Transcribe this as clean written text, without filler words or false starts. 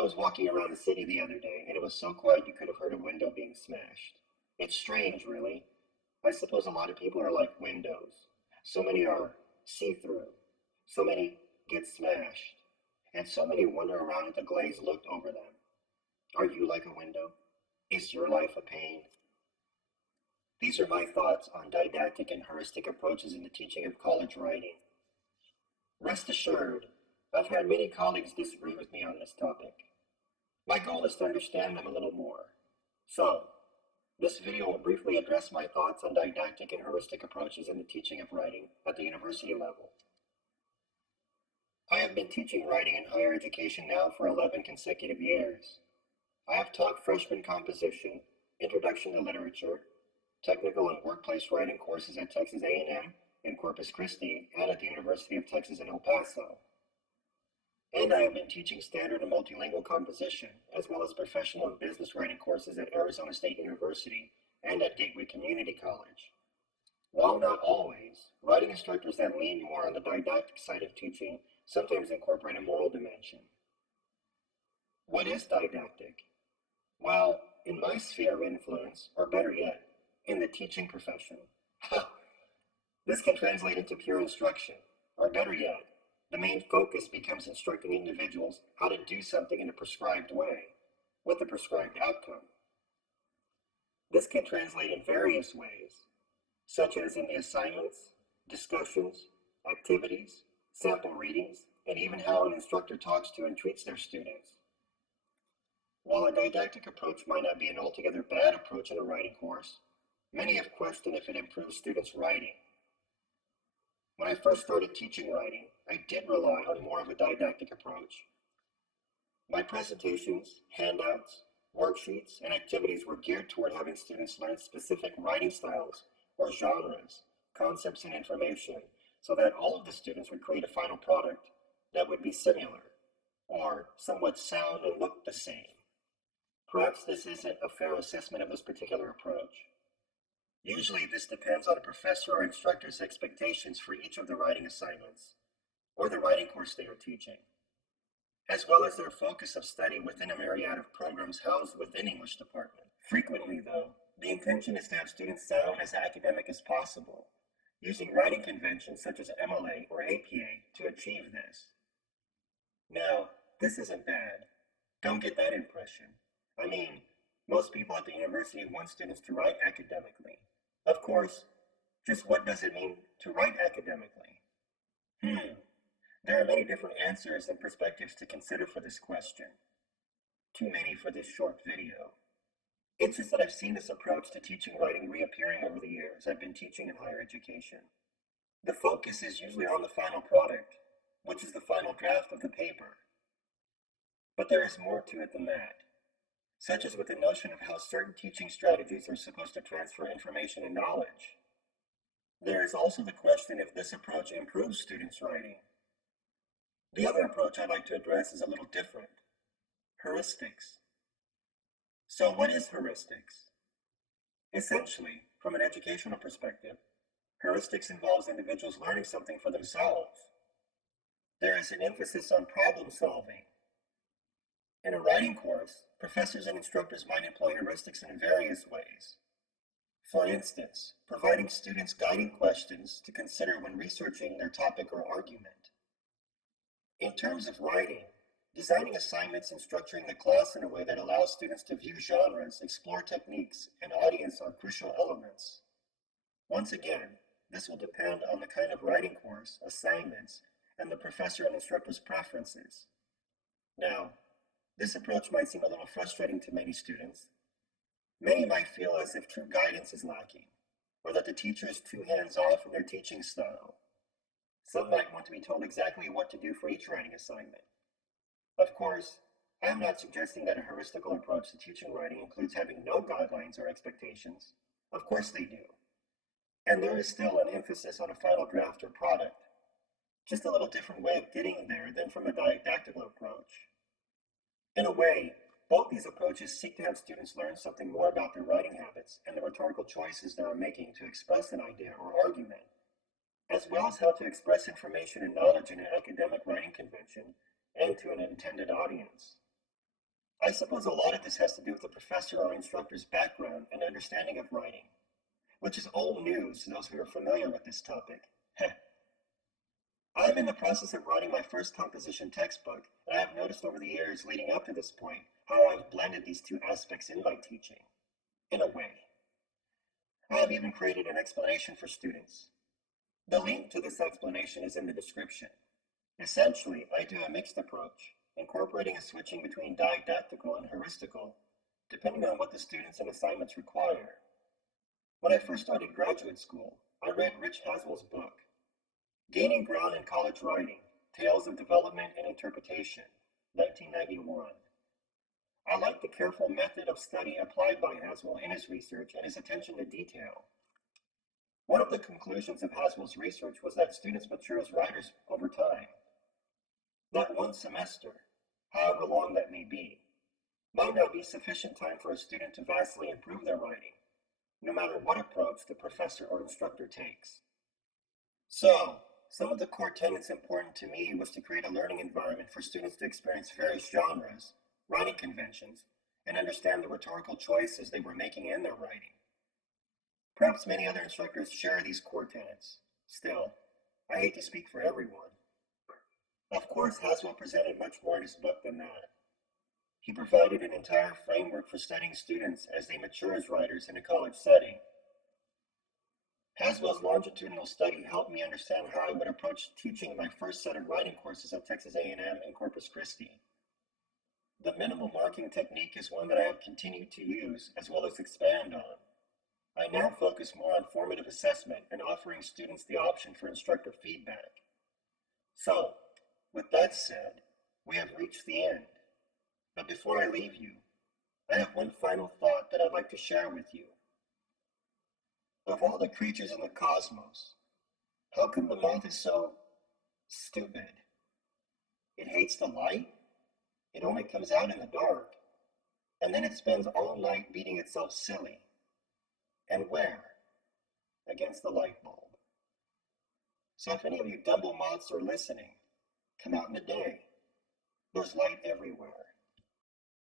I was walking around the city the other day, and it was so quiet you could have heard a window being smashed. It's strange, really. I suppose a lot of people are like windows. So many are see-through. So many get smashed. And so many wander around with the glaze looked over them. Are you like a window? Is your life a pain? These are my thoughts on didactic and heuristic approaches in the teaching of college writing. Rest assured, I've had many colleagues disagree with me on this topic. My goal is to understand them a little more. So, this video will briefly address my thoughts on didactic and heuristic approaches in the teaching of writing at the university level. I have been teaching writing in higher education now for 11 consecutive years. I have taught freshman composition, introduction to literature, technical and workplace writing courses at Texas A&M in Corpus Christi and at the University of Texas in El Paso. And I have been teaching standard and multilingual composition, as well as professional and business writing courses at Arizona State University and at Gateway Community College. While not always, writing instructors that lean more on the didactic side of teaching sometimes incorporate a moral dimension. What is didactic? Well, in my sphere of influence, or better yet, in the teaching profession, this can translate into pure instruction, or better yet, the main focus becomes instructing individuals how to do something in a prescribed way, with a prescribed outcome. This can translate in various ways, such as in the assignments, discussions, activities, sample readings, and even how an instructor talks to and treats their students. While a didactic approach might not be an altogether bad approach in a writing course, many have questioned if it improves students' writing. When I first started teaching writing, I did rely on more of a didactic approach. My presentations, handouts, worksheets, and activities were geared toward having students learn specific writing styles or genres, concepts, and information, so that all of the students would create a final product that would be similar, or somewhat sound and look the same. Perhaps this isn't a fair assessment of this particular approach. Usually this depends on a professor or instructor's expectations for each of the writing assignments, or the writing course they are teaching, as well as their focus of study within a myriad of programs housed within English department. Frequently, though, the intention is to have students sound as academic as possible, using writing conventions such as MLA or APA to achieve this. Now, this isn't bad. Don't get that impression. I mean, most people at the university want students to write academically. Of course, just what does it mean to write academically? There are many different answers and perspectives to consider for this question. Too many for this short video. It's just that I've seen this approach to teaching writing reappearing over the years I've been teaching in higher education. The focus is usually on the final product, which is the final draft of the paper. But there is more to it than that, such as with the notion of how certain teaching strategies are supposed to transfer information and knowledge. There is also the question if this approach improves students' writing. The other approach I'd like to address is a little different: heuristics. So what is heuristics? Essentially, from an educational perspective, heuristics involves individuals learning something for themselves. There is an emphasis on problem solving. In a writing course, professors and instructors might employ heuristics in various ways. For instance, providing students guiding questions to consider when researching their topic or argument. In terms of writing, designing assignments and structuring the class in a way that allows students to view genres, explore techniques, and audience are crucial elements. Once again, this will depend on the kind of writing course, assignments, and the professor and instructor's preferences. Now, this approach might seem a little frustrating to many students. Many might feel as if true guidance is lacking, or that the teacher is too hands-off in their teaching style. Some might want to be told exactly what to do for each writing assignment. Of course, I am not suggesting that a heuristical approach to teaching writing includes having no guidelines or expectations. Of course they do. And there is still an emphasis on a final draft or product. Just a little different way of getting there than from a didactical approach. In a way, both these approaches seek to have students learn something more about their writing habits and the rhetorical choices they are making to express an idea or argument, as well as how to express information and knowledge in an academic writing convention and to an intended audience. I suppose a lot of this has to do with the professor or instructor's background and understanding of writing, which is old news to those who are familiar with this topic. I'm in the process of writing my first composition textbook, and I have noticed over the years leading up to this point how I've blended these two aspects in my teaching, in a way. I have even created an explanation for students. The link to this explanation is in the description. Essentially, I do a mixed approach, incorporating a switching between didactical and heuristical, depending on what the students and assignments require. When I first started graduate school, I read Rich Haswell's book, Gaining Ground in College Writing, Tales of Development and Interpretation, 1991. I liked the careful method of study applied by Haswell in his research and his attention to detail. One of the conclusions of Haswell's research was that students mature as writers over time. That one semester, however long that may be, might not be sufficient time for a student to vastly improve their writing, no matter what approach the professor or instructor takes. So, some of the core tenets important to me was to create a learning environment for students to experience various genres, writing conventions, and understand the rhetorical choices they were making in their writing. Perhaps many other instructors share these core tenets. Still, I hate to speak for everyone. Of course, Haswell presented much more in his book than that. He provided an entire framework for studying students as they mature as writers in a college setting. Haswell's longitudinal study helped me understand how I would approach teaching my first set of writing courses at Texas A&M in Corpus Christi. The minimal marking technique is one that I have continued to use as well as expand on. I now focus more on formative assessment and offering students the option for instructor feedback. So, with that said, we have reached the end. But before I leave you, I have one final thought that I'd like to share with you. Of all the creatures in the cosmos, how come the moth is so stupid? It hates the light. It only comes out in the dark. And then it spends all night beating itself silly. And where? Against the light bulb. So if any of you dumble moths are listening, come out in the day. There's light everywhere.